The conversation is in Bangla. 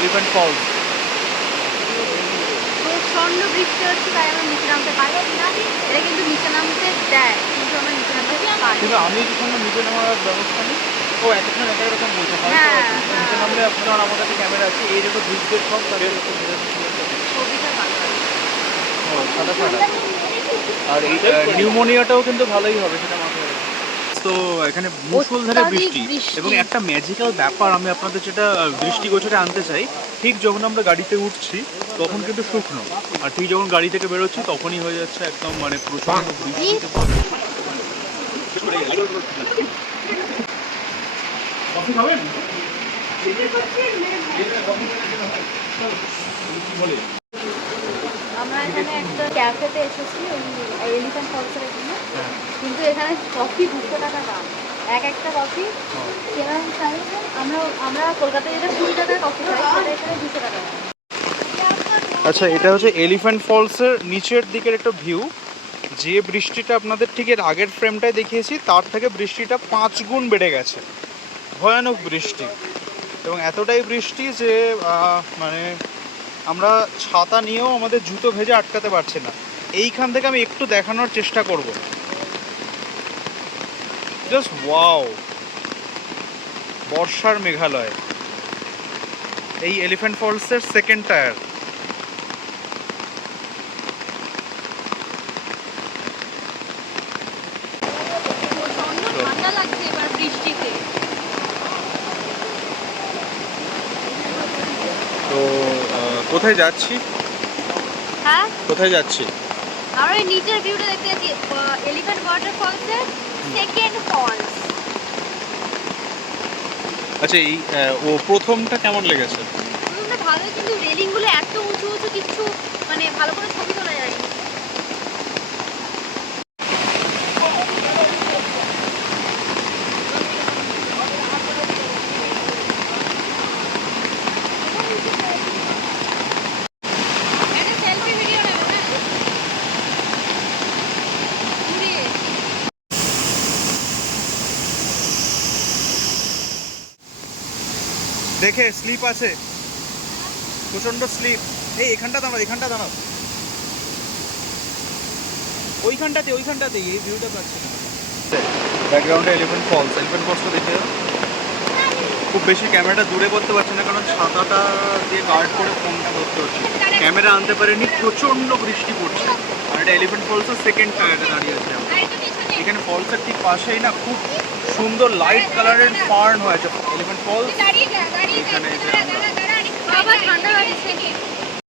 Elephant false. প্রচণ্ড বৃষ্টি হচ্ছে তাই আমরা নিচে নামতে না? এটা কিন্তু নিচে নামতে দেয় কিন্তু আমরা নিচে নামতে পারি কিন্তু আমি যখন নিচে নামার ব্যবস্থা নেই। ও এতক্ষণ এক এক রকম বলছে হ্যাঁ, নিচে হ্যাঁ। নামলে আপনার আমার কাছে ক্যামেরা আছে এই দেখো ভিজদের সব তাদের ছবিটা ভালো আর এই নিউমোনিয়াটাও কিন্তু ভালোই হবে সেটা। তো এখানে মুষলধারে অত্যাধিক বৃষ্টি। বৃষ্টি। এবং একটা ম্যাজিক্যাল ব্যাপার আমি আপনাদের যেটা দৃষ্টিগোচরে আনতে চাই ঠিক যখন আমরা গাড়িতে উঠছি তখন কিন্তু শুকনো। আর ঠিক যখন গাড়ি থেকে বেরোচ্ছি তখনই হয়ে যাচ্ছে একদম মানে প্রচণ্ড খাবেন। আমরা এখানে একটা ক্যাফেতে এসেছি ওই এলিফ্যান্ট ফলসের হ্যাঁ। কিন্তু এখানে কফি দুশো টাকা দাম। এক একটা কফি কেনার চাইলে আমরা আমরা কলকাতায় যেটা কুড়ি টাকার কফি খাই, সেটা এখানে দুশো টাকা দাম। আচ্ছা এটা হচ্ছে এলিফ্যান্ট ফলসের নিচের দিকের একটা ভিউ। যে বৃষ্টিটা আপনাদের ঠিক এর আগের ফ্রেমটায় দেখিয়েছি, তার থেকে বৃষ্টিটা পাঁচ গুণ বেড়ে গেছে। ভয়ানক বৃষ্টি। এবং এতটাই বৃষ্টি যে মানে আমরা ছাতা নিয়েও আমাদের জুতো ভেজে আটকাতে পারছে না। এইখান থেকে আমি একটু দেখানোর চেষ্টা করব। জাস্ট ওয়াও বর্ষার মেঘালয়। এই এলিফ্যান্ট ফলসের সেকেন্ড টায়ার প্রচণ্ড ঠান্ডা লাগছে এবার বৃষ্টিতে তো আহ, কোথায় যাচ্ছি? হ্যাঁ? কোথায় যাচ্ছি? আমরা এই নিচের ভিউটা দেখতে যাচ্ছি এলিফ্যান্ট ওয়াটারফলস এর সেকেন্ড ফলস আচ্ছা এই ও প্রথমটা কেমন লেগেছে? প্রথমটা ভালো কিন্তু রেলিংগুলো এত উঁচু উঁচু কিছু মানে ভালো করে ছবি তোলা যায়নি। দেখে স্লিপ আছে। প্রচণ্ড স্লিপ এই এখানটা দাঁড়াও এখানটা দাঁড়াও। ওইখানটাতে ওইখানটাতে এই ভিউটা পাচ্ছি না। ব্যাকগ্রাউন্ডে এলিফেন্ট ফলস এলিফেন্ট ফলসটা দেখে খুব বেশি ক্যামেরাটা দূরে করতে পারছি না কারণ ছাতাটা দিয়ে গার্ড করে ফোনটা ধরতে হচ্ছে। ক্যামেরা আনতে পারিনি প্রচণ্ড বৃষ্টি পড়ছে। আর এটা এলিফেন্ট ফলসের সেকেন্ড টায়ারে দাঁড়িয়ে আছে। এখানে ফলসের ঠিক পাশেই না খুব সুন্দর লাইট কালারের ফার্ন হয়েছে। এলিফেন্ট ফলস এখানে